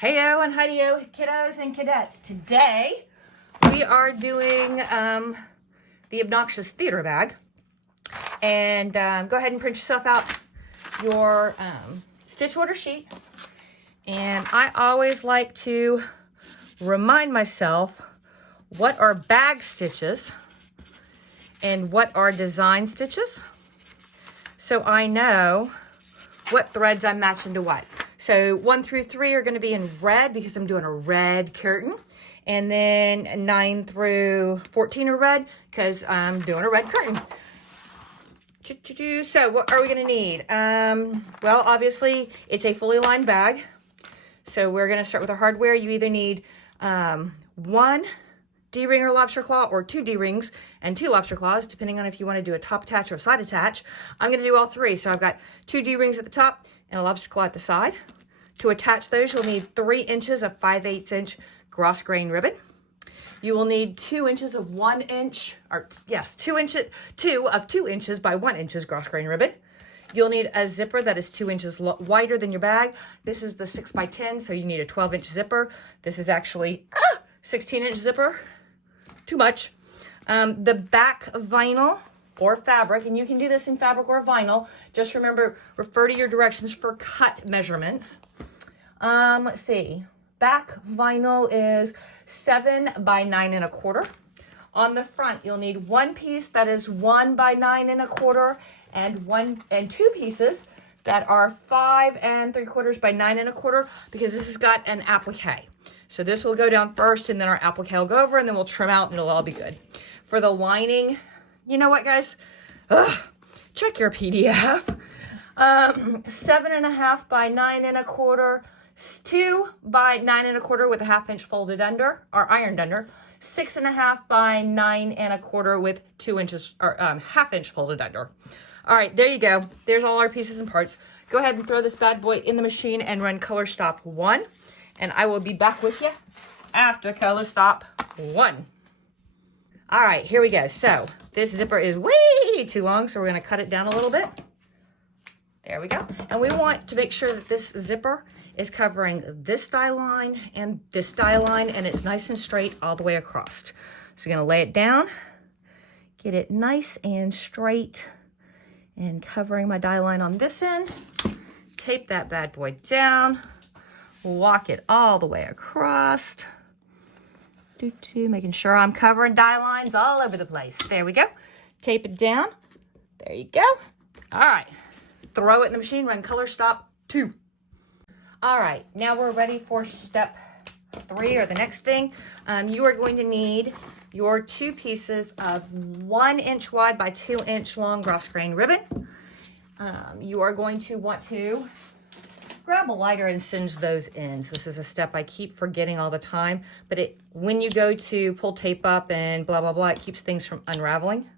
Heyo and hi-yo, kiddos and cadettes. Today we are doing the obnoxious theater bag. And go ahead and print yourself out your stitch order sheet. And I always like to remind myself what are bag stitches and what are design stitches, so I know what threads I'm matching to what. So 1 through 3 are going to be in red because I'm doing a red curtain. And then 9 through 14 are red because I'm doing a red curtain. So what are we going to need? Well, obviously it's a fully lined bag. So we're going to start with our hardware. You either need 1 D-ring or lobster claw, or 2 D-rings and 2 lobster claws, depending on if you want to do a top attach or a side attach. I'm going to do all 3. So I've got 2 D-rings at the top and a lobster claw at the side. To attach those, you'll need 3 inches of 5/8 inch gross grain ribbon. You will need 2 inches of 1 inch, or yes, 2 of 2 inches by 1 inches gross grain ribbon. You'll need a zipper that is 2 inches wider than your bag. This is the 6x10, so you need a 12-inch zipper. This is actually 16-inch zipper. Too much. The back vinyl or fabric, and you can do this in fabric or vinyl. Just remember, refer to your directions for cut measurements. Let's see. Back vinyl is 7 by 9 1/4. On the front, you'll need 1 piece that is 1 by 9 1/4 and 2 pieces that are 5 3/4 by 9 1/4, because this has got an applique. So this will go down first, and then our applique will go over, and then we'll trim out, and it'll all be good. For the lining, you know what, guys? Check your PDF. 7.5 by 9 1/4, 2 by 9 1/4 with a 1/2 inch folded under or ironed under, 6.5 by 9 1/4 with 2 inches or 1/2 inch folded under. All right, there you go. There's all our pieces and parts. Go ahead and throw this bad boy in the machine and run color stop 1, and I will be back with you after color stop 1. All right, here we go. So this zipper is way too long, so we're going to cut it down a little bit. There we go. And we want to make sure that this zipper is covering this die line and this die line, and it's nice and straight all the way across. So you're going to lay it down, get it nice and straight, and covering my die line on this end. Tape that bad boy down, walk it all the way across. Making sure I'm covering die lines all over the place. There we go. Tape it down. There you go. All right. Throw it in the machine, run color stop 2. All right, now we're ready for step 3, or the next thing. You are going to need your 2 pieces of 1 inch wide by 2 inch long gross grain ribbon. You are going to want to grab a lighter and singe those ends. This is a step I keep forgetting all the time, but when you go to pull tape up and blah, blah, blah, it keeps things from unraveling.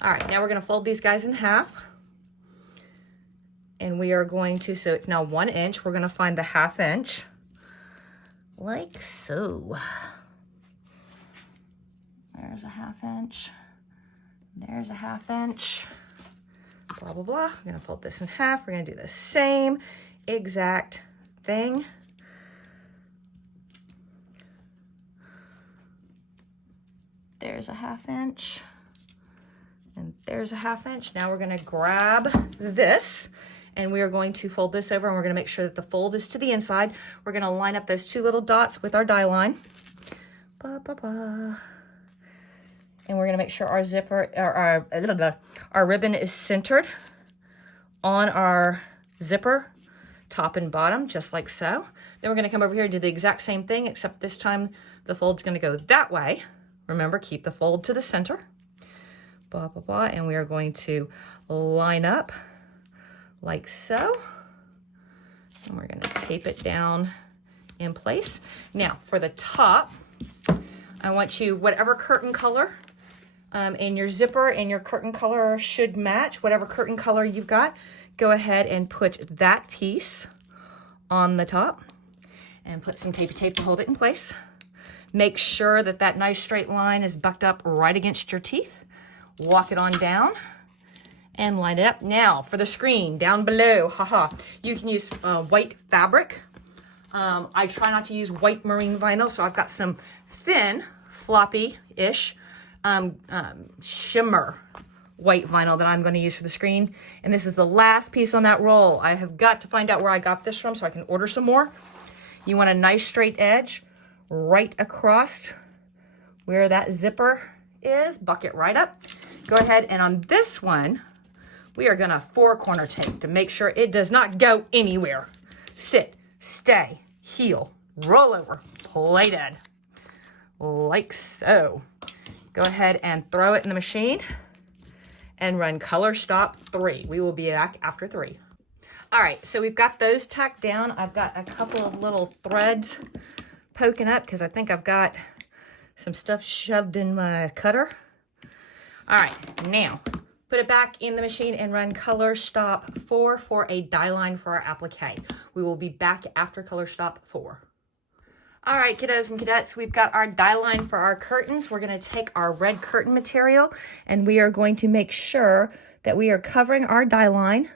All right, now we're going to fold these guys in half. And we are going to, so it's now 1 inch. We're going to find the 1/2 inch, like so. There's a 1/2 inch. There's a 1/2 inch. Blah, blah, blah. I'm going to fold this in half. We're going to do the same exact thing. There's a 1/2 inch. And there's a 1/2 inch. Now we're going to grab this, and we are going to fold this over, and we're going to make sure that the fold is to the inside. We're going to line up those 2 little dots with our die line. Ba, ba, ba. And we're going to make sure our zipper, or our ribbon is centered on our zipper, top and bottom, just like so. Then we're going to come over here and do the exact same thing, except this time the fold's going to go that way. Remember, keep the fold to the center. Blah, blah, blah. And we are going to line up like so. And we're going to tape it down in place. Now, for the top, I want you, whatever curtain color, and your zipper and your curtain color should match. Whatever curtain color you've got, go ahead and put that piece on the top and put some tape to hold it in place. Make sure that that nice straight line is bucked up right against your teeth. Walk it on down and line it up. Now for the screen down below, haha, you can use white fabric. I try not to use white marine vinyl, so I've got some thin, floppy-ish shimmer white vinyl that I'm going to use for the screen. And this is the last piece on that roll. I have got to find out where I got this from so I can order some more. You want a nice straight edge right across where that zipper is. Buck it right up. Go ahead, and on this one, we are going to 4-corner tape to make sure it does not go anywhere. Sit, stay, heel, roll over, play dead. Like so. Go ahead and throw it in the machine and run color stop 3. We will be back after 3. All right, so we've got those tacked down. I've got a couple of little threads poking up because I think I've got some stuff shoved in my cutter. All right, now put it back in the machine and run color stop 4 for a die line for our applique. We will be back after color stop 4. All right, kiddos and cadettes, we've got our die line for our curtains. We're going to take our red curtain material and we are going to make sure that we are covering our die line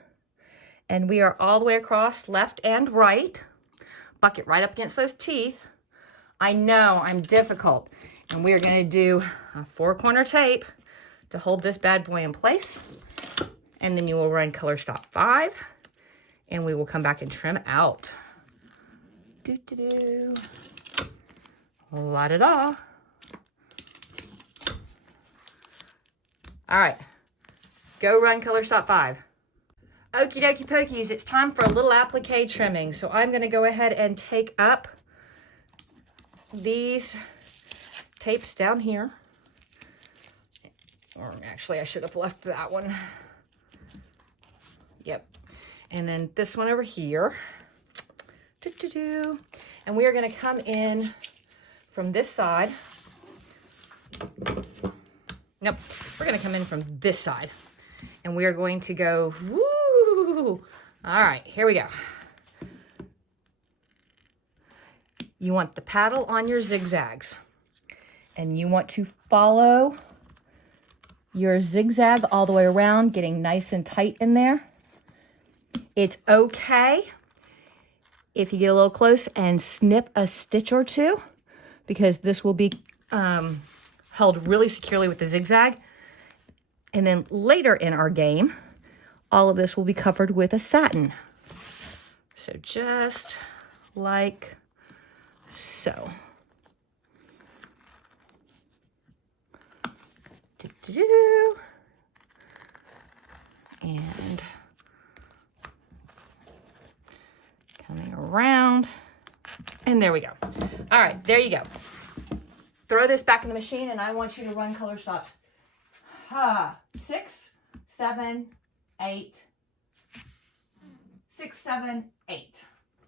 and we are all the way across left and right. Buck it right up against those teeth. I know I'm difficult, and we are going to do a 4-corner tape to hold this bad boy in place, and then you will run color stop 5 and we will come back and trim out. Do. La-da-da. All right, go run color stop 5. Okie dokie pokies, it's time for a little applique trimming. So I'm gonna go ahead and take up these tapes down here. Or actually I should have left that one. Yep. And then this one over here. And we are gonna come in from this side. Nope, we're gonna come in from this side. And we are going to go, woo! All right, here we go. You want the paddle on your zigzags. And you want to follow your zigzag all the way around, getting nice and tight in there. It's okay if you get a little close and snip a stitch or two, because this will be held really securely with the zigzag. And then later in our game, all of this will be covered with a satin. So just like so. And coming around, and there we go. All right, there you go. Throw this back in the machine, and I want you to run color stops. 6, 7, 8. 6, 7, 8.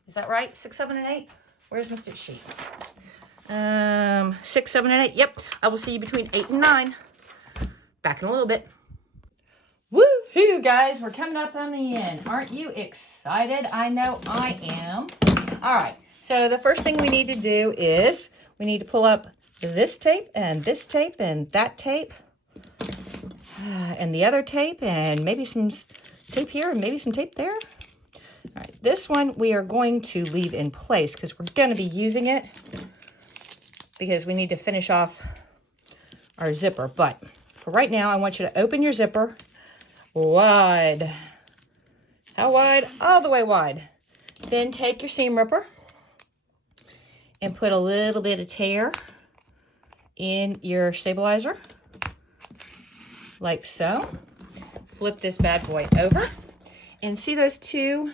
Is that right? 6, 7, and 8? Where's my stitch sheet? 6, 7, and 8. Yep. I will see you between 8 and 9. Back in a little bit. Woohoo, guys. We're coming up on the end. Aren't you excited? I know I am. All right. So the first thing we need to do is we need to pull up this tape and this tape and that tape. And the other tape, and maybe some tape here and maybe some tape there. All right, this one we are going to leave in place because we're going to be using it because we need to finish off our zipper. But for right now, I want you to open your zipper wide. How wide? All the way wide. Then take your seam ripper and put a little bit of tear in your stabilizer. Like so. Flip this bad boy over and see those 2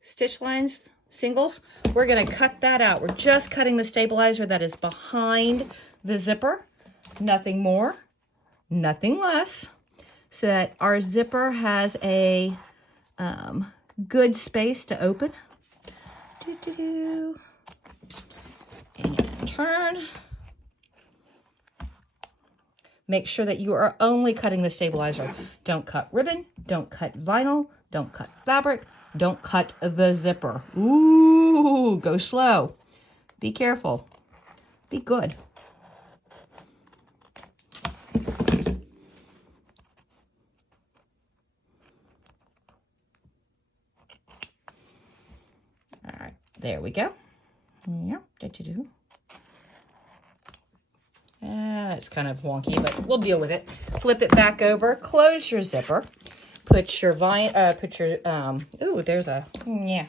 stitch lines, singles? We're going to cut that out. We're just cutting the stabilizer that is behind the zipper. Nothing more, nothing less, so that our zipper has a good space to open. And turn. Make sure that you are only cutting the stabilizer. Don't cut ribbon, don't cut vinyl, don't cut fabric, don't cut the zipper. Ooh, go slow. Be careful. Be good. There we go. Yep. It's kind of wonky, but we'll deal with it. Flip it back over. Close your zipper. Put your ooh, there's a, yeah.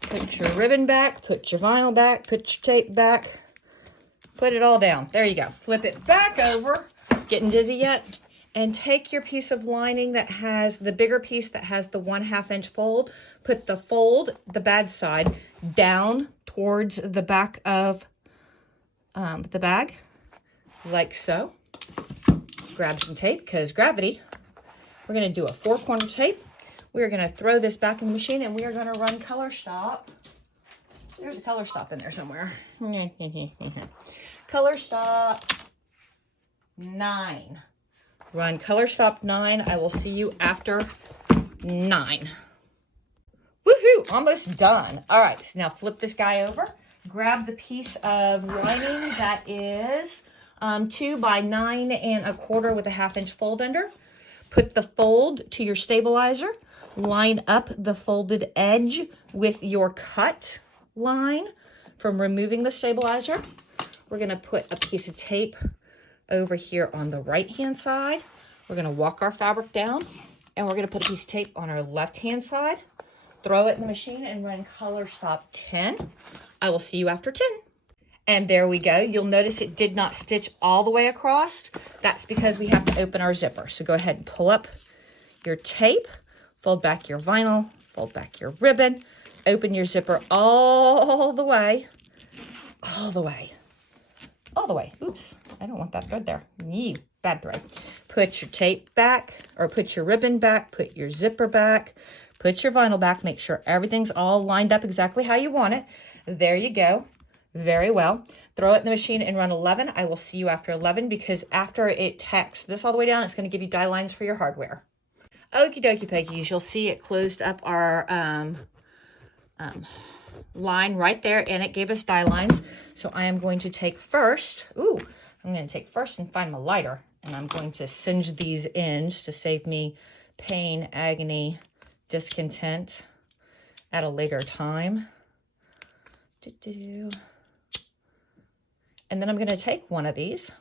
Put your ribbon back, put your vinyl back, put your tape back, put it all down. There you go. Flip it back over. Getting dizzy yet? And take your piece of lining that has the bigger piece that has the 1/2 inch fold. Put the fold, the bad side, down towards the back of the bag, like so. Grab some tape, because gravity. We're going to do a 4-corner tape. We're going to throw this back in the machine, and we are going to run color stop. There's a color stop in there somewhere. Color stop 9. Run color stop 9. I will see you after 9. Woohoo! Almost done. All right, so now flip this guy over. Grab the piece of lining that is 2 by 9 1/4 with a 1/2 inch fold under. Put the fold to your stabilizer. Line up the folded edge with your cut line from removing the stabilizer. We're going to put a piece of tape over here on the right-hand side. We're going to walk our fabric down, and we're going to put a piece of tape on our left-hand side. Throw it in the machine and run color stop 10. I will see you after 10. And there we go. You'll notice it did not stitch all the way across. That's because we have to open our zipper. So go ahead and pull up your tape, fold back your vinyl, fold back your ribbon, open your zipper all the way, all the way, all the way. Oops, I don't want that thread there. Bad thread. Put your tape back, or put your ribbon back, put your zipper back, put your vinyl back. Make sure everything's all lined up exactly how you want it. There you go. Very well. Throw it in the machine and run 11. I will see you after 11, because after it tacks this all the way down, it's going to give you die lines for your hardware. Okie dokie pokies. You'll see it closed up our line right there, and it gave us die lines. So I am going to take first, and find my lighter, and I'm going to singe these ends to save me pain, agony, discontent at a later time. And then I'm going to take one of these,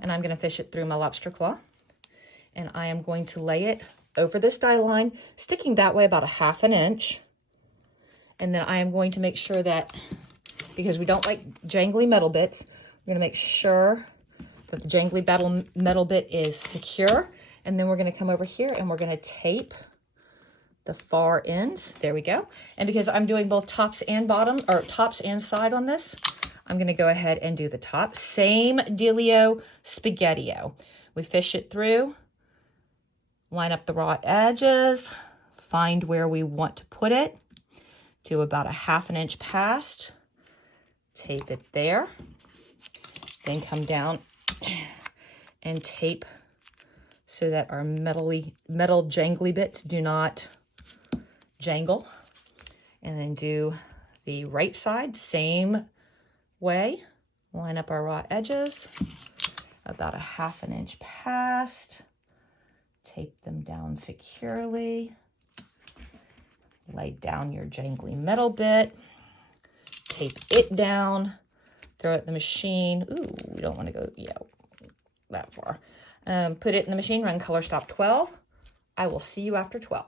and I'm going to fish it through my lobster claw, and I am going to lay it over this die line, sticking that way about a 1/2 inch. And then I am going to make sure that, because we don't like jangly metal bits, we're going to make sure that the jangly metal bit is secure. And then we're going to come over here and we're going to tape the far ends. There we go. And because I'm doing both tops and bottom, or tops and side on this, I'm going to go ahead and do the top. Same dealio, spaghetti-o. We fish it through, line up the raw edges, find where we want to put it to about a 1/2 inch past, tape it there, then come down and tape so that our metal jangly bits do not jangle. And then do the right side, same way. Line up our raw edges, about a 1/2 inch past. Tape them down securely. Lay down your jangly metal bit. Tape it down. Throw it in the machine. Ooh, we don't want to go that far. Put it in the machine, run color stop 12. I will see you after 12.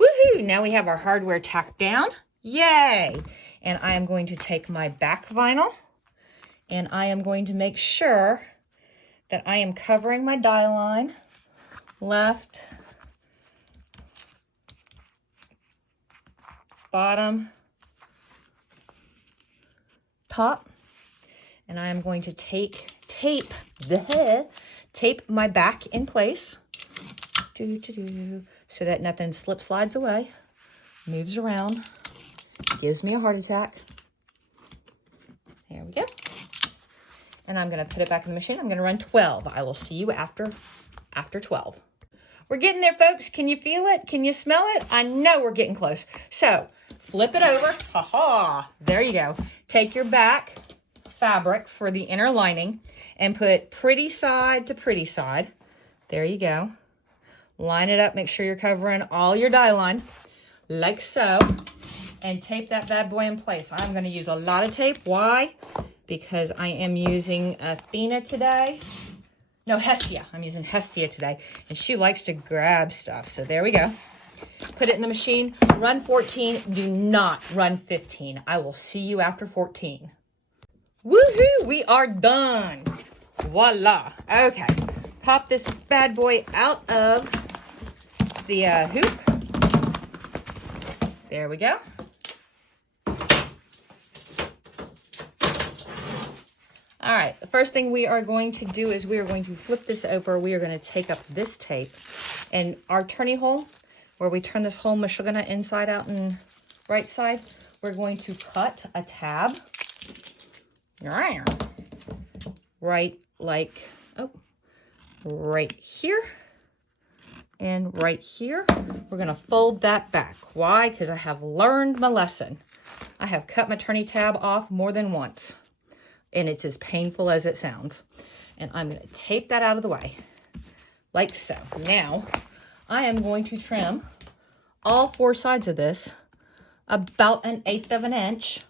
Woohoo! Now we have our hardware tacked down. Yay! And I am going to take my back vinyl, and I am going to make sure that I am covering my die line, left, bottom, top, and I am going to tape my back in place so that nothing slides away, moves around, gives me a heart attack. There we go. And I'm going to put it back in the machine. I'm going to run 12. I will see you after 12. We're getting there, folks. Can you feel it? Can you smell it? I know we're getting close. So flip it over. Ha ha. There you go. Take your back, fabric for the inner lining and put pretty side to pretty side. There you go. Line it up, make sure you're covering all your dye line, like so, and tape that bad boy in place. I'm gonna use a lot of tape. Why? Because I am using Athena today. No, Hestia. I'm using Hestia today, and she likes to grab stuff. So there we go. Put it in the machine. Run 14. Do not run 15. I will see you after 14. Woohoo! We are done. Voila. Okay. Pop this bad boy out of the hoop. There we go. All right, the first thing we are going to do is we are going to flip this over. We are going to take up this tape and our turning hole, where we turn this whole mashugana inside out and right side, we're going to cut a tab. Right like, right here and right here. We're going to fold that back. Why? Because I have learned my lesson. I have cut my turning tab off more than once, and it's as painful as it sounds. And I'm going to tape that out of the way, like so. Now, I am going to trim all four sides of this about 1/8 of an inch.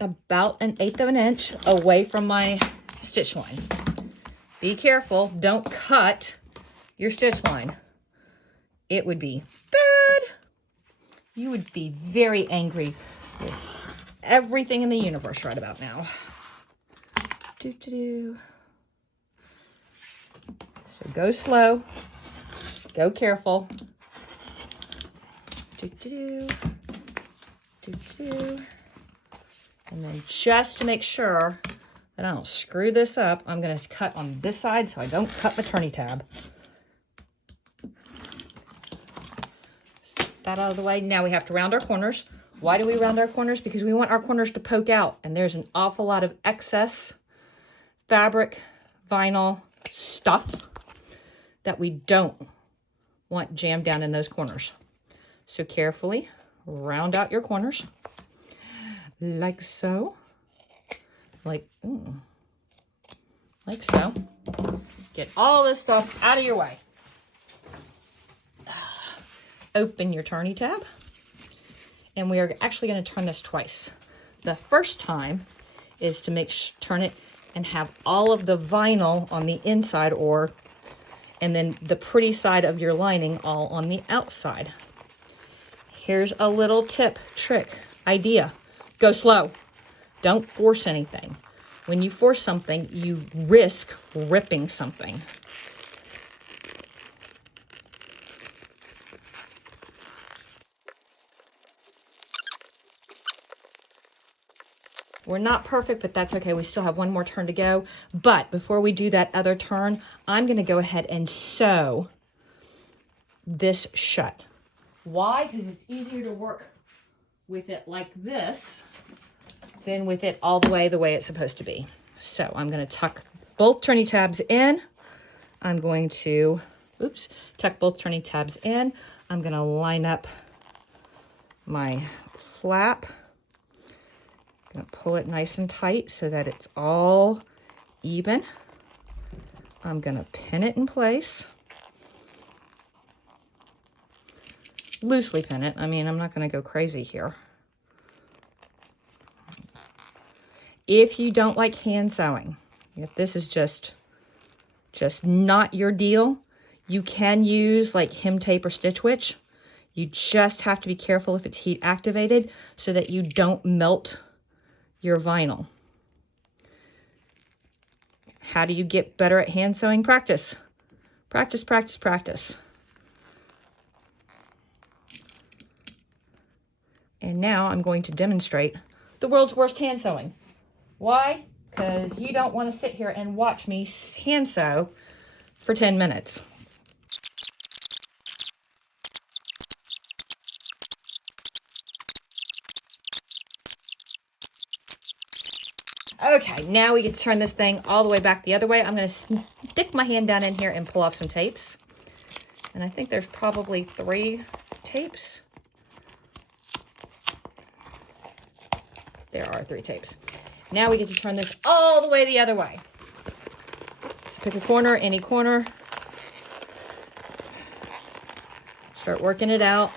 About 1/8 of an inch away from my stitch line. Be careful, don't cut your stitch line. It would be bad. You would be very angry with everything in the universe right about now. So go slow, go careful. And then just to make sure that I don't screw this up, I'm going to cut on this side so I don't cut my turning tab. Set that out of the way. Now we have to round our corners. Why do we round our corners? Because we want our corners to poke out, and there's an awful lot of excess fabric, vinyl stuff that we don't want jammed down in those corners. So carefully round out your corners. Like so, like so. Get all this stuff out of your way. Open your turning tab, and we are actually going to turn this twice. The first time is to turn it and have all of the vinyl on the inside, and then the pretty side of your lining all on the outside. Here's a little tip, trick, idea. Go slow. Don't force anything. When you force something, you risk ripping something. We're not perfect, but that's okay. We still have one more turn to go. But before we do that other turn, I'm going to go ahead and sew this shut. Why? Because it's easier to work with it like this than with it all the way it's supposed to be. So I'm going to tuck both turning tabs in. I'm going to, tuck both turning tabs in. I'm going to line up my flap. I'm going to pull it nice and tight so that it's all even. I'm going to pin it in place. Loosely pin it. I mean, I'm not going to go crazy here. If you don't like hand sewing, if this is just not your deal, you can use like hem tape or stitch witch. You just have to be careful if it's heat activated so that you don't melt your vinyl. How do you get better at hand sewing? Practice. Practice, practice, practice. And now I'm going to demonstrate the world's worst hand sewing. Why? Because you don't want to sit here and watch me hand sew for 10 minutes. Okay, now we get to turn this thing all the way back the other way. I'm going to stick my hand down in here and pull off some tapes. And I think there's probably 3 tapes. There are 3 tapes. Now we get to turn this all the way the other way. So pick a corner, any corner. Start working it out.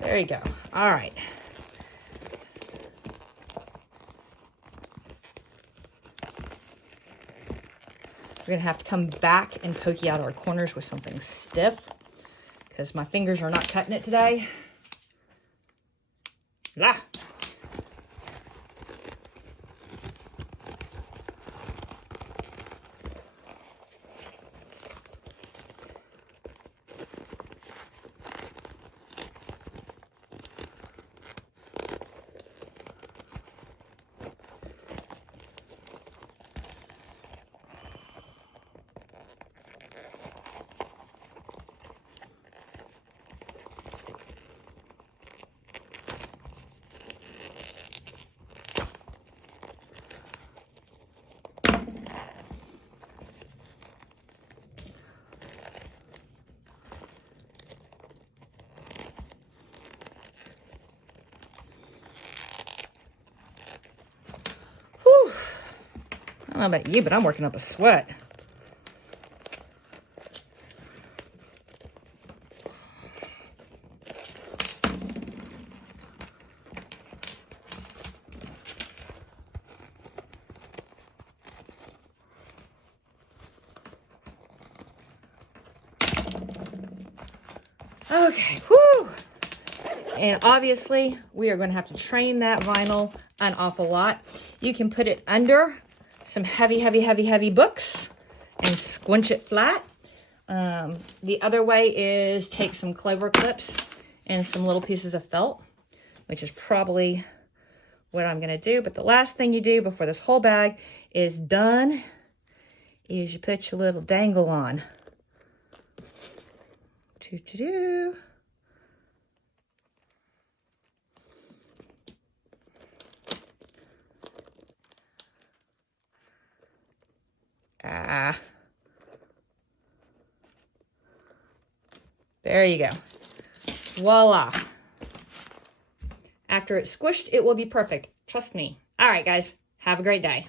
There you go. All right. We're going to have to come back and pokey out our corners with something stiff because my fingers are not cutting it today. Ah. I don't know about you, but I'm working up a sweat. Okay, whoo! And obviously, we are going to have to train that vinyl an awful lot. You can put it under some heavy books and squinch it flat. The other way is take some clover clips and some little pieces of felt, which is probably what I'm going to do. But the last thing you do before this whole bag is done is you put your little dangle on. Doo-doo-doo. There you go. Voila. After it's squished, it will be perfect. Trust me. All right, guys. Have a great day.